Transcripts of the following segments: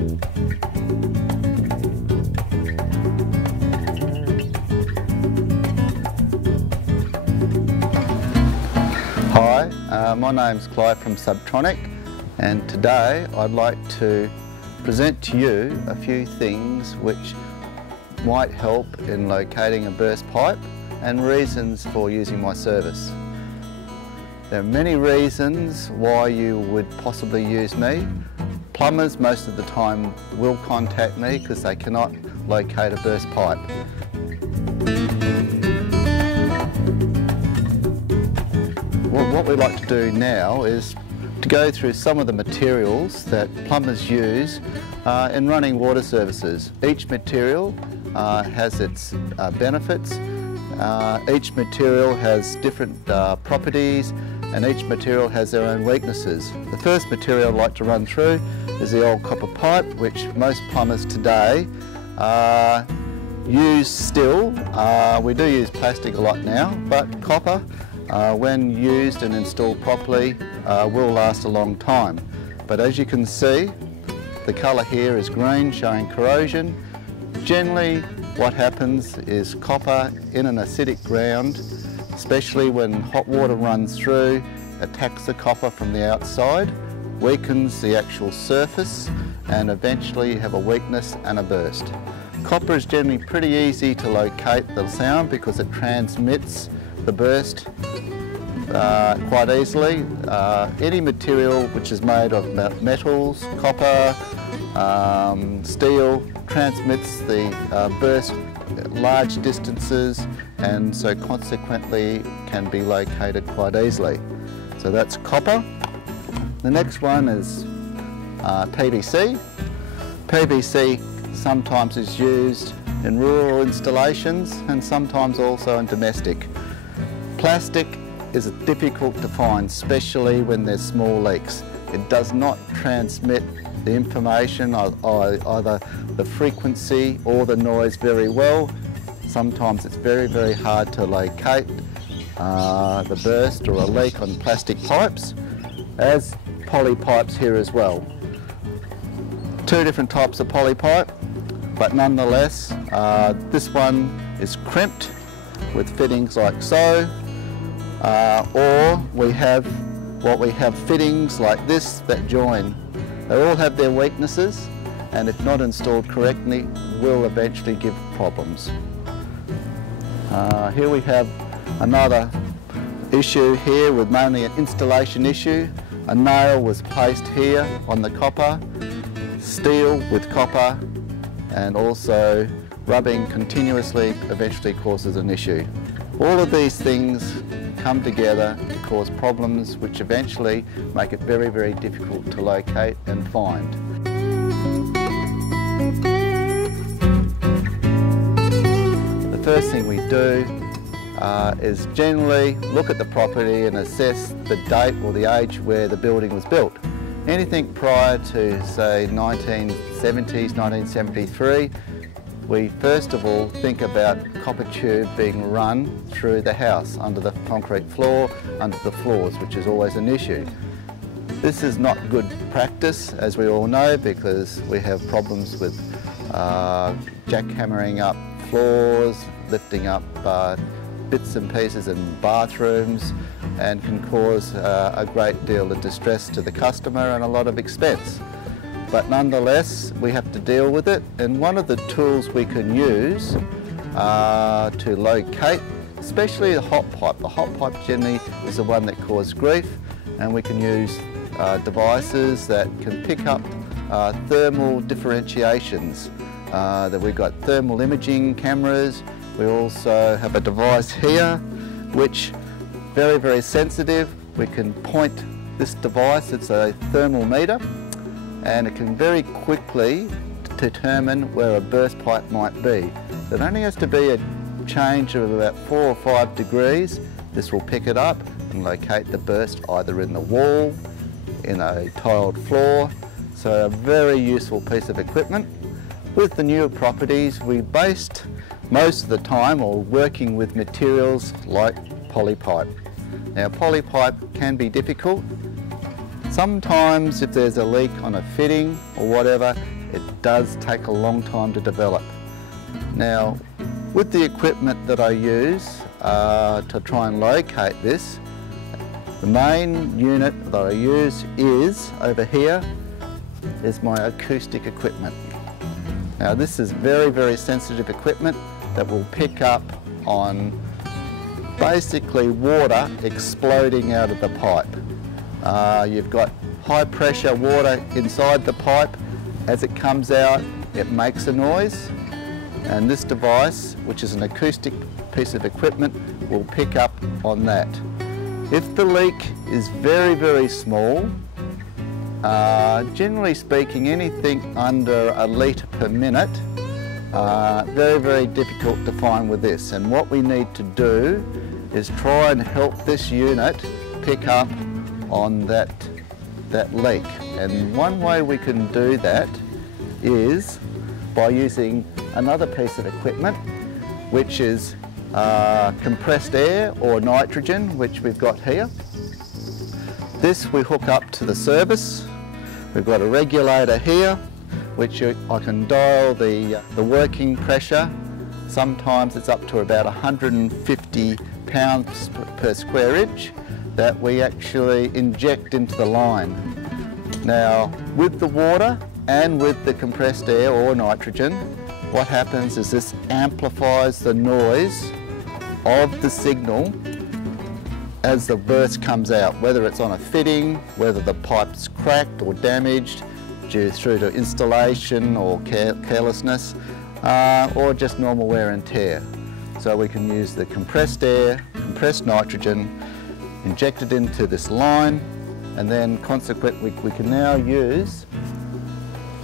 Hi, my name's Clive from Subtronic, and today I'd like to present to you a few things which might help in locating a burst pipe and reasons for using my service. There are many reasons why you would possibly use me. Plumbers most of the time will contact me because they cannot locate a burst pipe. What we'd like to do now is to go through some of the materials that plumbers use in running water services. Each material has its benefits. Each material has different properties, and each material has their own weaknesses. The first material I'd like to run through is the old copper pipe, which most plumbers today use still. We do use plastic a lot now, but copper, when used and installed properly, will last a long time. But as you can see, the colour here is green, showing corrosion. Generally, what happens is copper in an acidic ground, especially when hot water runs through, attacks the copper from the outside, weakens the actual surface, and eventually you have a weakness and a burst. Copper is generally pretty easy to locate the sound because it transmits the burst quite easily. Any material which is made of metals, copper, steel, transmits the burst large distances, and so consequently can be located quite easily. So that's copper. The next one is PVC. PVC sometimes is used in rural installations and sometimes also in domestic. Plastic is difficult to find, especially when there's small leaks. It does not transmit the information, either the frequency or the noise, very well. Sometimes it's very, very hard to locate the burst or a leak on plastic pipes, as poly pipes here as well. Two different types of poly pipe, but nonetheless, this one is crimped with fittings like so, or we have fittings like this that join. They all have their weaknesses, and if not installed correctly, will eventually give problems. Here we have another issue here with mainly an installation issue. A nail was placed here on the copper, steel with copper, and also rubbing continuously eventually causes an issue. All of these things come together to cause problems which eventually make it very, very difficult to locate and find. The first thing we do is generally look at the property and assess the date or the age where the building was built. Anything prior to, say, 1970s, 1973, we first of all think about copper tube being run through the house, under the concrete floor, under the floors, which is always an issue. This is not good practice, as we all know, because we have problems with jackhammering up floors, lifting up bits and pieces in bathrooms, and can cause a great deal of distress to the customer and a lot of expense. But nonetheless, we have to deal with it, and one of the tools we can use to locate, especially the hot pipe. The hot pipe generally is the one that causes grief, and we can use devices that can pick up thermal differentiations. That we've got thermal imaging cameras. We also have a device here which very, very sensitive. We can point this device, it's a thermal meter, and it can very quickly determine where a burst pipe might be. It only has to be a change of about 4 or 5 degrees. This will pick it up and locate the burst either in the wall, in a tiled floor. So a very useful piece of equipment. With the newer properties, we based most of the time or working with materials like poly pipe. Now poly pipe can be difficult. Sometimes if there's a leak on a fitting or whatever, it does take a long time to develop. Now, with the equipment that I use to try and locate this, the main unit that I use is, over here, is my acoustic equipment. Now this is very, very sensitive equipment that will pick up on basically water exploding out of the pipe. You've got high pressure water inside the pipe. As it comes out, it makes a noise, and this device, which is an acoustic piece of equipment, will pick up on that. If the leak is very, very small, generally speaking, anything under a litre per minute, very, very difficult to find with this. And what we need to do is try and help this unit pick up on that leak. And one way we can do that is by using another piece of equipment, which is compressed air or nitrogen, which we've got here. This we hook up to the service. We've got a regulator here, which I can dial the working pressure. Sometimes it's up to about 150 pounds per square inch that we actually inject into the line. Now, with the water and with the compressed air or nitrogen, what happens is this amplifies the noise of the signal as the burst comes out, whether it's on a fitting, whether the pipe's cracked or damaged through to installation or carelessness, or just normal wear and tear. So we can use the compressed air, compressed nitrogen, inject it into this line, and then consequently we can now use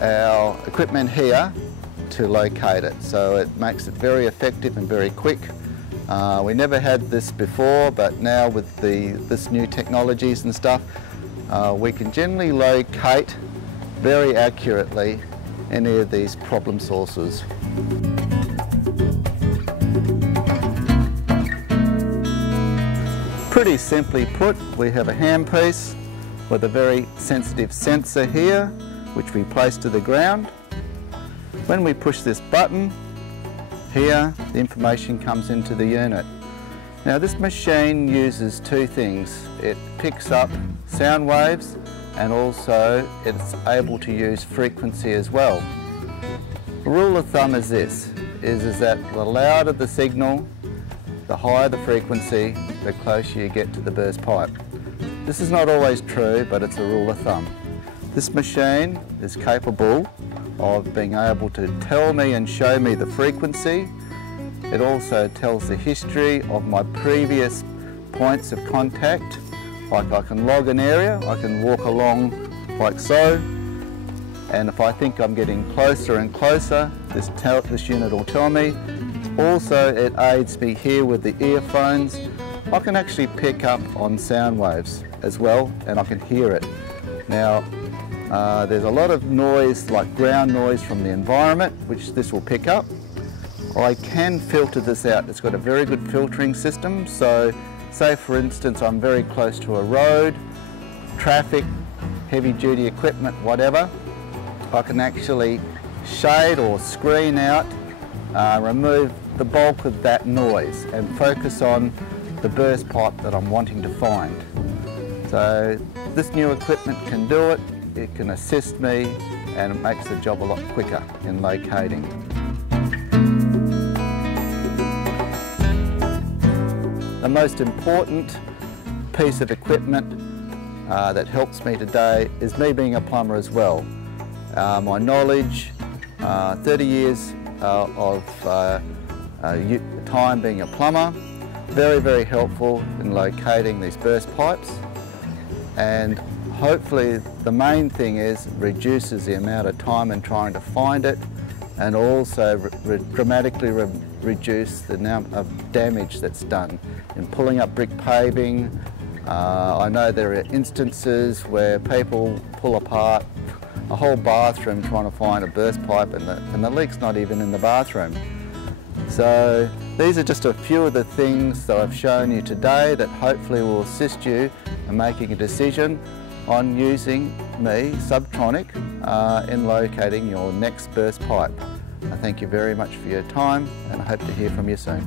our equipment here to locate it. So it makes it very effective and very quick. We never had this before, but now with this new technologies and stuff, we can generally locate very accurately any of these problem sources. Pretty simply put, we have a handpiece with a very sensitive sensor here, which we place to the ground. When we push this button, here the information comes into the unit. Now this machine uses two things. It picks up sound waves and also it's able to use frequency as well. The rule of thumb is this, is that the louder the signal, the higher the frequency, the closer you get to the burst pipe. This is not always true, but it's a rule of thumb. This machine is capable of being able to tell me and show me the frequency. It also tells the history of my previous points of contact. Like I can log an area, I can walk along like so, and if I think I'm getting closer and closer, this unit will tell me. Also, it aids me here with the earphones. I can actually pick up on sound waves as well, and I can hear it. Now, there's a lot of noise, like ground noise from the environment, which this will pick up. I can filter this out. It's got a very good filtering system. So, say for instance, I'm very close to a road, traffic, heavy duty equipment, whatever. I can actually shade or screen out, remove the bulk of that noise and focus on the burst pipe that I'm wanting to find. So this new equipment can do it. It can assist me and it makes the job a lot quicker in locating. The most important piece of equipment that helps me today is me being a plumber as well. My knowledge, 30 years of time being a plumber, very, very helpful in locating these burst pipes, and hopefully the main thing is reduces the amount of time in trying to find it, and also dramatically reduce the amount of damage that's done in pulling up brick paving. I know there are instances where people pull apart a whole bathroom trying to find a burst pipe and the leak's not even in the bathroom. So these are just a few of the things that I've shown you today that hopefully will assist you in making a decision on using me, Subtronic, in locating your next burst pipe. I thank you very much for your time and I hope to hear from you soon.